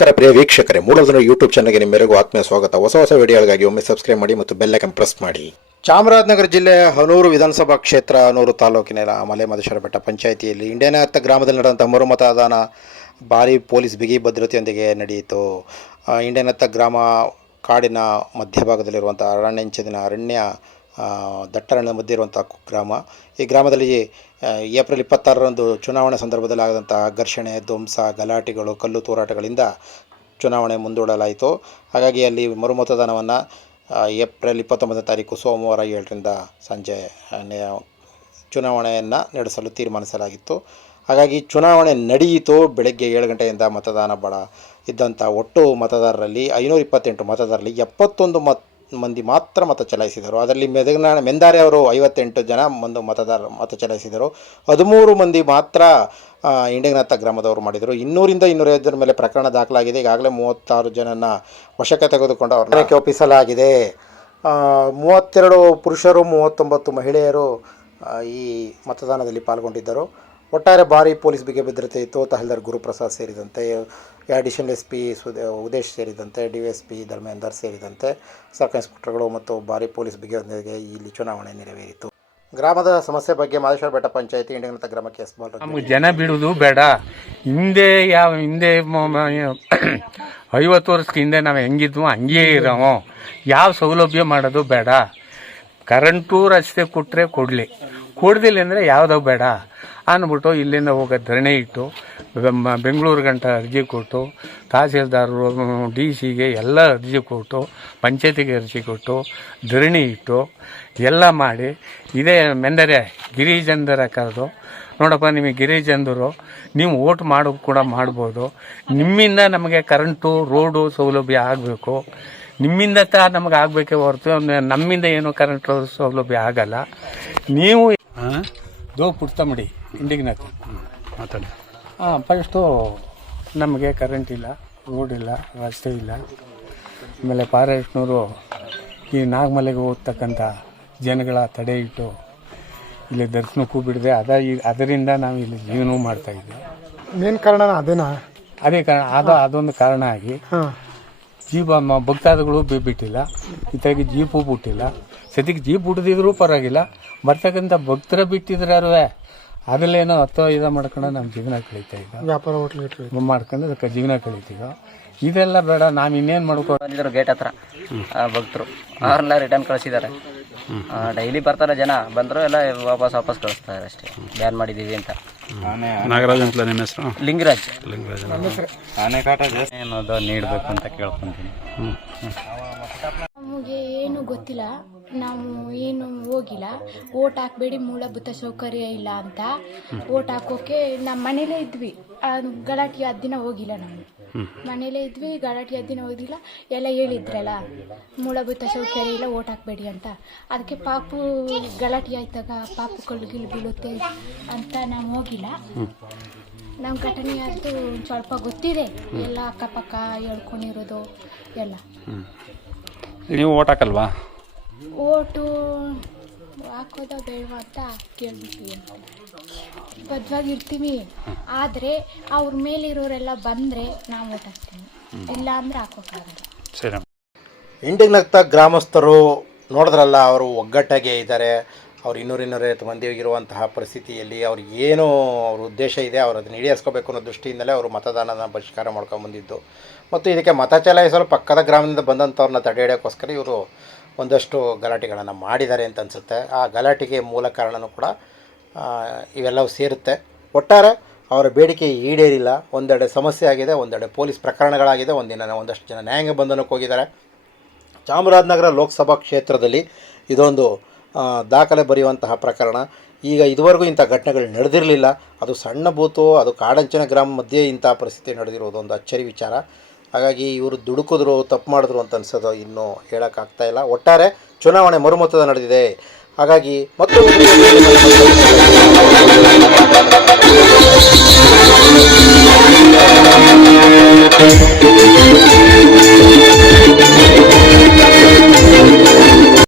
ನಮಸ್ಕಾರ ಪ್ರಿಯ ವೀಕ್ಷಕರೇ, ಮೂಲಧನ ಯೂಟ್ಯೂಬ್ ಚಾನಲ್ಗೆ ನಿಮ್ಮೆಲ್ಲರಿಗೂ ಆತ್ಮೀಯ ಸ್ವಾಗತ. ಹೊಸ ವಿಡಿಯೋಗಳಿಗಾಗಿ ಒಮ್ಮೆ ಸಬ್ಸ್ಕ್ರೈಬ್ ಮಾಡಿ ಮತ್ತು ಬೆಲ್ ಐಕಾನ್ ಪ್ರೆಸ್ ಮಾಡಿ. ಚಾಮರಾಜನಗರ ಜಿಲ್ಲೆಯ ಹನೂರು ವಿಧಾನಸಭಾ ಕ್ಷೇತ್ರ, ಹನೂರು ತಾಲೂಕಿನ ಮಲೆ ಮಹದೇಶ್ವರ ಬೆಟ್ಟ ಪಂಚಾಯಿತಿಯಲ್ಲಿ ಇಂಡಿಯನ್ಹತ್ತ ಗ್ರಾಮದಲ್ಲಿ ನಡೆದಂಥ ಮರುಮತದಾನ ಭಾರೀ ಪೊಲೀಸ್ ಬಿಗಿ ಭದ್ರತೆಯೊಂದಿಗೆ ನಡೆಯಿತು. ಇಂಡಿಯನ್ಹತ್ತ ಗ್ರಾಮ ಕಾಡಿನ ಮಧ್ಯಭಾಗದಲ್ಲಿರುವಂಥ ಅರಣ್ಯ ದಟ್ಟರಣ್ಯದ ಮಧ್ಯೆ ಇರುವಂಥ ಗ್ರಾಮ. ಈ ಗ್ರಾಮದಲ್ಲಿ ಏಪ್ರಿಲ್ 26ರಂದು ಚುನಾವಣೆ ಸಂದರ್ಭದಲ್ಲಿ ಆದಂತಹ ಘರ್ಷಣೆ, ಧ್ವಂಸ, ಗಲಾಟೆಗಳು, ಕಲ್ಲು ತೂರಾಟಗಳಿಂದ ಚುನಾವಣೆ ಮುಂದೂಡಲಾಯಿತು. ಹಾಗಾಗಿ ಅಲ್ಲಿ ಮರುಮತದಾನವನ್ನು ಏಪ್ರಿಲ್ 29ನೇ ತಾರೀಕು ಸೋಮವಾರ 7ರಿಂದ ಸಂಜೆ ಚುನಾವಣೆಯನ್ನು ನಡೆಸಲು ತೀರ್ಮಾನಿಸಲಾಗಿತ್ತು. ಹಾಗಾಗಿ ಚುನಾವಣೆ ನಡೆಯಿತು. ಬೆಳಗ್ಗೆ 7 ಗಂಟೆಯಿಂದ ಮತದಾನ ಇದ್ದಂಥ ಒಟ್ಟು ಮತದಾರರಲ್ಲಿ 528 ಮತದಾರರಲ್ಲಿ 71 ಮಂದಿ ಮಾತ್ರ ಮತ ಚಲಾಯಿಸಿದರು. ಅದರಲ್ಲಿ ಮೆಂದಾರೆ ಅವರು 58 ಜನ ಮತ ಚಲಾಯಿಸಿದರು. 13 ಮಂದಿ ಮಾತ್ರ ಇಂಡಿಯನ್ಹತ್ತ ಗ್ರಾಮದವರು ಮಾಡಿದರು. 200ರಿಂದ 250 ಮೇಲೆ ಪ್ರಕರಣ ದಾಖಲಾಗಿದೆ. ಈಗಾಗಲೇ 36 ಜನನ ವಶಕ್ಕೆ ತೆಗೆದುಕೊಂಡು ಅವರನ್ನು ಒಪ್ಪಿಸಲಾಗಿದೆ. 32 ಪುರುಷರು 39 ಮಹಿಳೆಯರು ಈ ಮತದಾನದಲ್ಲಿ ಪಾಲ್ಗೊಂಡಿದ್ದರು. ಒಟ್ಟಾರೆ ಭಾರೀ ಪೊಲೀಸ್ ಬಿಗಿ ಭದ್ರತೆ ಇತ್ತು. ತಹಸೀಲ್ದಾರ್ ಗುರುಪ್ರಸಾದ್ ಸೇರಿದಂತೆ, ಅಡಿಷನಲ್ SP ಉದೇಶ್ ಸೇರಿದಂತೆ, DSP ಧರ್ಮೇಂದರ್ ಸೇರಿದಂತೆ ಸರ್ಕಲ್ ಇನ್ಸ್ಪೆಕ್ಟರ್ಗಳು ಮತ್ತು ಭಾರೀ ಪೊಲೀಸ್ ಬಿಗಿಯೊಂದಿಗೆ ಇಲ್ಲಿ ಚುನಾವಣೆ ನೆರವೇರಿತು. ಗ್ರಾಮದ ಸಮಸ್ಯೆ ಬಗ್ಗೆ ಮಹದೇಶ್ವರ ಬೆಟ್ಟ ಪಂಚಾಯಿತಿ ಇಂಡಿಯನ್ಹತ್ತ ಗ್ರಾಮಕ್ಕೆ ನಮಗೆ ಜನ ಬಿಡುವುದು ಬೇಡ. ಹಿಂದೆ 50 ವರ್ಷದ ಹಿಂದೆ ನಾವು ಹೆಂಗಿದ್ವು ಹಂಗೇ ಇರೋವು. ಯಾವ ಸೌಲಭ್ಯ ಮಾಡೋದು ಬೇಡ. ಕರೆಂಟು ರಸ್ತೆ ಕೊಟ್ಟರೆ ಕೊಡ್ದಿಲ್ಲ ಅಂದರೆ ಯಾವುದೋ ಬೇಡ ಅಂದ್ಬಿಟ್ಟು ಇಲ್ಲಿಂದ ಹೋಗೋ ಧರಣಿ ಇಟ್ಟು ಬೆಂಗಳೂರು ಗಂಟ ಅರ್ಜಿ ಕೊಟ್ಟು, ತಹಸೀಲ್ದಾರರು DC ಎಲ್ಲ ಅರ್ಜಿ ಕೊಟ್ಟು, ಪಂಚಾಯತಿಗೆ ಅರ್ಜಿ ಕೊಟ್ಟು, ಧರಣಿ ಇಟ್ಟು ಎಲ್ಲ ಮಾಡಿ ಇದೇ ಮೆಂದರೆ ಗಿರಿಜನರ ಕರೆದು, ನೋಡಪ್ಪ ನಿಮಗೆ ಗಿರಿಜನರು ನೀವು ಓಟ್ ಕೂಡ ಮಾಡ್ಬೋದು. ನಿಮ್ಮಿಂದ ನಮಗೆ ಕರೆಂಟು ರೋಡು ಸೌಲಭ್ಯ ಆಗಬೇಕು. ನಿಮ್ಮಿಂದ ನಮಗೆ ಆಗಬೇಕೇ ಹೊರತು ನಮ್ಮಿಂದ ಏನು ಕರೆಂಟ್ ಸೌಲಭ್ಯ ಆಗಲ್ಲ. ನೀವು ಪುಡ್ತಂಬಡಿ ಇಂಡಿಗ್ನತ್ತ ಮಾತಾಡಿ. ಫಸ್ಟು ನಮಗೆ ಕರೆಂಟ್ ಇಲ್ಲ, ರೋಡ್ ಇಲ್ಲ, ರಸ್ತೆ ಇಲ್ಲ. ಆಮೇಲೆ ಫಾರೆಸ್ಟ್ನವರು ಈ ನಾಗಮಲೆಗೆ ಹೋಗ್ತಕ್ಕಂಥ ಜನಗಳ ತಡೆ ಇಟ್ಟು ಇಲ್ಲಿ ದರ್ಶನಕ್ಕೂ ಬಿಡದೆ ಅದರಿಂದ ನಾವು ಇಲ್ಲಿ ಜೀವನ ಮಾಡ್ತಾಯಿದ್ವಿ. ಮೇನ್ ಕಾರಣ ಅದೇ ಕಾರಣ ಅದೊಂದು ಕಾರಣ ಆಗಿ ಭಕ್ತಾದಿಗಳು ಬಿಟ್ಟಿಲ್ಲ, ಇತ್ತಾಗಿ ಜೀಪು ಬಿಟ್ಟಿಲ್ಲ. ಸದ್ಯಕ್ಕೆ ಜೀಪ್ ಬಿಡದಿದ್ರು ಪರವಾಗಿಲ್ಲ, ಬರ್ತಕ್ಕಂಥ ಭಕ್ತರ ಬಿಟ್ಟಿದ್ರೂ ಅದರಲ್ಲೇನೋ 10 ಮಾಡ್ಕೊಂಡು ನಮ್ಮ ಜೀವನ ಕಳೀತಾ ಇದ್ದ, ವ್ಯಾಪಾರ ಹೋಟ್ಲು ಮಾಡ್ಕೊಂಡು ಅದಕ್ಕೆ ಜೀವನ ಕಳೀತೀವಿ. ಇದೆಲ್ಲ ಬೇಡ. ನಾವು ಇನ್ನೇನು ಬಂದಿದ್ರು ಗೇಟ್ ಹತ್ರ ಭಕ್ತರು, ಅವ್ರನ್ನೆಲ್ಲ ರಿಟರ್ನ್ ಕಳಿಸಿದ್ದಾರೆ. ಡೈಲಿ ಬರ್ತಾರೆ ಜನ, ಬಂದರು ಎಲ್ಲ ವಾಪಸ್ ಕಳಿಸ್ತಾರೆ ಅಷ್ಟೇ. ಬ್ಯಾನ್ ಮಾಡಿದ್ದೀವಿ ಅಂತ. ನಾಗರಾಜ್ ಅಂತ ನಿಮ್ಮ ಹೆಸರು? ಲಿಂಗರಾಜ್. ಏನದು ನೀಡಬೇಕು ಅಂತ ಕೇಳ್ಕೊಂತೀನಿ. ನಮಗೆ ಏನು ಗೊತ್ತಿಲ್ಲ, ನಾವು ಏನು ಹೋಗಿಲ್ಲ. ಓಟ್ ಹಾಕ್ಬೇಡಿ, ಮೂಲಭೂತ ಸೌಕರ್ಯ ಇಲ್ಲ ಅಂತ ಓಟ್ ಹಾಕೋಕೆ ನಮ್ಮ ಮನೇಲೇ ಇದ್ವಿ. ಗಲಾಟೆ 10 ದಿನ ಹೋಗಿಲ್ಲ. ನಾವು ಮನೇಲೇ ಇದ್ವಿ, ಗಲಾಟೆ 10 ದಿನ ಹೋಗಿಲ್ಲ. ಎಲ್ಲ ಹೇಳಿದ್ರಲ್ಲ ಮೂಲಭೂತ ಸೌಕರ್ಯ ಇಲ್ಲ, ಓಟ್ ಹಾಕ್ಬೇಡಿ ಅಂತ. ಅದಕ್ಕೆ ಪಾಪು ಗಲಾಟೆ ಆಯ್ತಾಗ ಪಾಪು ಕಲ್ಲು ಬೀಳುತ್ತೆ ಅಂತ ನಾವು ಹೋಗಿಲ್ಲ. ನಮ್ಮ ಘಟನೆ ಆದ್ದು ಸ್ವಲ್ಪ ಗೊತ್ತಿದೆ, ಎಲ್ಲ ಅಕ್ಕಪಕ್ಕ ಹೇಳ್ಕೊಂಡಿರೋದು ಎಲ್ಲ. ನೀವು ಓಟ್ ಹಾಕಲ್ವಾ? ಓಟು ಹಾಕೋದ ಬೇಡವಾ ಅಂತ ಕೇಳ್ಬಿಡ್ತೀವಿ. ಬದ್ಧವಾಗಿರ್ತೀವಿ, ಆದರೆ ಅವ್ರ ಮೇಲಿರೋರೆಲ್ಲ ಬಂದರೆ ನಾವು ಓಟ್ ಹಾಕ್ತೀವಿ, ಇಲ್ಲ ಅಂದರೆ ಹಾಕೋಕ್ಕಾಗಲ್ಲ. ಸರಿ. ಇಂಡಿಯನ್ಹತ್ತ ಗ್ರಾಮಸ್ಥರು ನೋಡಿದ್ರಲ್ಲ, ಅವರು ಒಗ್ಗಟ್ಟಾಗೇ ಇದ್ದಾರೆ. ಅವ್ರು 200-250 ಮಂದಿ ಇರುವಂತಹ ಪರಿಸ್ಥಿತಿಯಲ್ಲಿ ಅವ್ರಿಗೆ ಏನು ಅವ್ರ ಉದ್ದೇಶ ಇದೆ, ಅವ್ರು ಅದನ್ನು ಈಡೇರಿಸ್ಕೋಬೇಕು ಅನ್ನೋ ದೃಷ್ಟಿಯಿಂದಲೇ ಅವರು ಮತದಾನನ ಬಹಿಷ್ಕಾರ ಮಾಡ್ಕೊಂಬಂದಿದ್ದು. ಮತ್ತು ಇದಕ್ಕೆ ಮತ ಚಲಾಯಿಸಲು ಪಕ್ಕದ ಗ್ರಾಮದಿಂದ ಬಂದಂಥವ್ರನ್ನ ತಡೆ ಹಿಡಿಯೋಕ್ಕೋಸ್ಕರ ಇವರು ಒಂದಷ್ಟು ಗಲಾಟೆಗಳನ್ನು ಮಾಡಿದ್ದಾರೆ ಅಂತ ಅನಿಸುತ್ತೆ. ಆ ಗಲಾಟೆಗೆ ಮೂಲ ಕಾರಣವೂ ಕೂಡ ಇವೆಲ್ಲವೂ ಸೇರುತ್ತೆ. ಒಟ್ಟಾರೆ ಅವರ ಬೇಡಿಕೆ ಈಡೇರಿಲ್ಲ. ಒಂದೆಡೆ ಸಮಸ್ಯೆ ಆಗಿದೆ, ಒಂದೆಡೆ ಪೊಲೀಸ್ ಪ್ರಕರಣಗಳಾಗಿದೆ, ಒಂದಷ್ಟು ಜನ ನ್ಯಾಯಾಂಗ ಬಂಧನಕ್ಕೆ ಹೋಗಿದ್ದಾರೆ. ಚಾಮರಾಜನಗರ ಲೋಕಸಭಾ ಕ್ಷೇತ್ರದಲ್ಲಿ ಇದೊಂದು ದಾಖಲೆ ಬರೆಯುವಂತಹ ಪ್ರಕರಣ. ಈಗ ಇದುವರೆಗೂ ಇಂಥ ಘಟನೆಗಳು ನಡೆದಿರಲಿಲ್ಲ. ಅದು ಸಣ್ಣ ಬೂತು, ಅದು ಕಾಡಂಚಿನ ಗ್ರಾಮ ಮಧ್ಯೆ ಇಂಥ ಪರಿಸ್ಥಿತಿ ನಡೆದಿರೋದು ಒಂದು ಅಚ್ಚರಿ ವಿಚಾರ. ಹಾಗಾಗಿ ಇವರು ದುಡುಕಿದ್ರು, ತಪ್ಪು ಮಾಡಿದ್ರು ಅಂತ ಅನ್ಸೋದು ಇನ್ನೂ ಹೇಳೋಕ್ಕಾಗ್ತಾಯಿಲ್ಲ. ಒಟ್ಟಾರೆ ಚುನಾವಣೆ ಮರುಮತದ ನಡೆದಿದೆ. ಹಾಗಾಗಿ ಮತ್ತೊಂದು